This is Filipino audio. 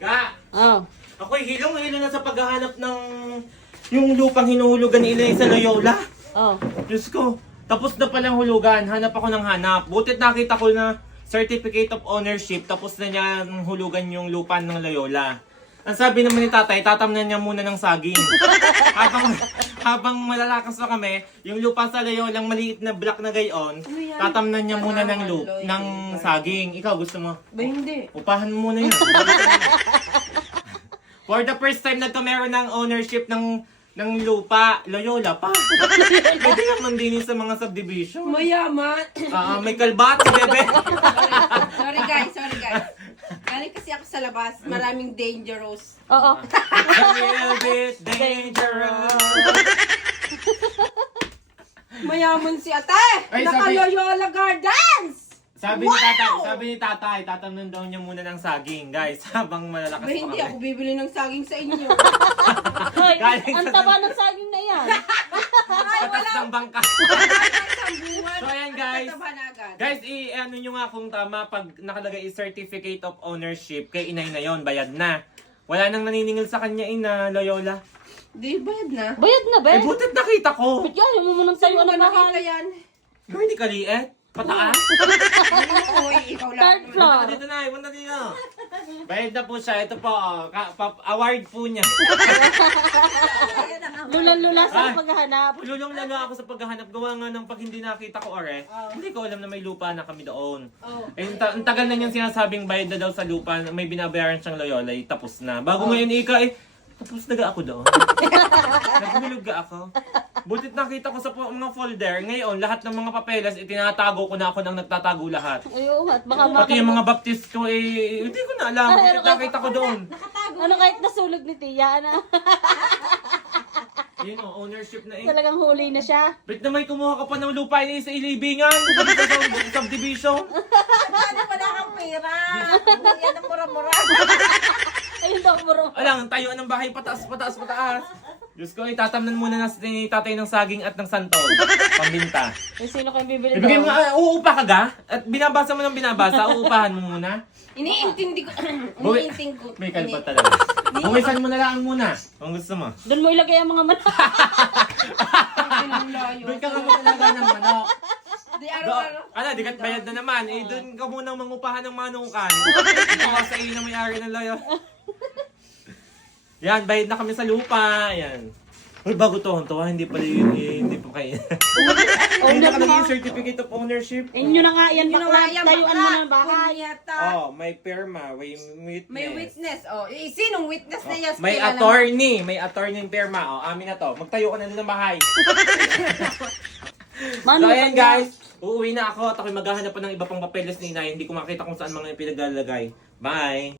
Ga! Oh. Ako'y hilong-hilo na sa paghahanap ng yung lupang hinuhulugan ni Inay sa Loyola. Oh. Diyos ko, tapos na palang hulugan. Hanap ako ng hanap. Butit nakita ko na certificate of ownership. Tapos na niya hulugan yung lupa ng Loyola. Ang sabi naman ni tatay, tatamnan niya muna ng saging. habang malalakas pa kami, yung lupa sa Loyolang maliit na block na gayon, tatamnan niya muna ng saging. Ikaw, gusto mo? Ba hindi? Upahan mo muna yun. For the first time nagkameron ng ownership ng lupa, Loyola pa. Pwede naman din sa mga subdivision. Mayaman. May kalbati, bebe. Sorry guys. Galing kasi ako sa labas. Maraming dangerous. Oo. A little bit dangerous. Mayaman si ate. Ay, Naka-Loyola Gardens. Sabi ni tatay, tatamnan daw niya muna ng saging, guys, habang malalakas Ba pa hindi kami. ako bibili ng saging sa inyo. Hoy, Galing ang sa- taba ng saging na yan. Patas ng bangka. Isang buwan. So, ayan, guys. Tataba na agad. Guys, ano nyo nga kung tama, pag nakalagay is certificate of ownership, kay inay na yon, bayad na. Wala nang naniningil sa kanya ina, Loyola. Di bayad na. Bayad na, be. Eh, butit nakita ko. Ba't yan? Yung munang tayo Ano ang ba nakita mahal. yan? Girl, hindi kaliit. Pataas. Uy, ikaw lang. Third floor. Dito na, punta dito. Bayad na po siya. Ito po, award po niya. Lulan-lula Ah. sa paghahanap. Pululong lang ako sa paghahanap. Gawa nga ng pag hindi nakita ko, hindi ko alam na may lupa na kami doon. Oh. Eh, ang tagal na niyang sinasabing bayad na daw sa lupa, may binabayaran siyang Loyola, tapos na. Bago ngayon, tapos naga ako doon. Nagmulog ga ako. Butit nakita ko sa mga folder, ngayon, lahat ng mga papeles, itinatago ko na ako nang nagtatago lahat. Ayun, at baka Pati yung mga baptist ko, hindi ko na alam. Butit nakita ko doon. Ano kahit nasulog ni Tia na Yun o, ownership na talagang huli na siya. Bit na may kumuha ka pa ng lupa ni sa ilibingan. Dito sa subdivision. Ano pa na kang pera? Yan ang mura-mura. Ayun daw, bro. Alang, tayuan ng bahay pataas. Diyos ko, itatamnan muna ni tatay ng saging at ng santol. Pambinta. Eh, sino kayo bibili Ibigay mo, daw? uupa ka ga? At binabasa mo ng binabasa, uupahan mo muna. Iniintindi ko. Buwi- Iniintindi ko. May kalpa talaga. Buwisan mo na lang muna, kung gusto mo. Doon mo ilagay ang mga manok. Doon ka nga magalaga ng manok. Di araw-araw. Di kat bayad na naman. Doon ka munang mangupahan ng manukan. Ikaw sa iyo na may-ari ng loyo. Yan, bayad na kami sa lupa. Yan. Uy, bago to, hindi pa kayo. Hindi na kalagay yung certificate of ownership. Inyo na nga yan, Yun bakla. nga yan, Tayuan bakla. mo ng bahay. Punyeta. Oh, may perma, may witness. May witness. Oh, sinong witness na yan? May Kilala mo? attorney, yung perma. Oh, amin na to. Magtayo ka na din ng bahay. Mano, So ayan guys, uuwi na ako at ako'y maghahanap pa ng iba pang papeles ni Inay. Hindi ko makita kung saan mga pinaglalagay. Bye!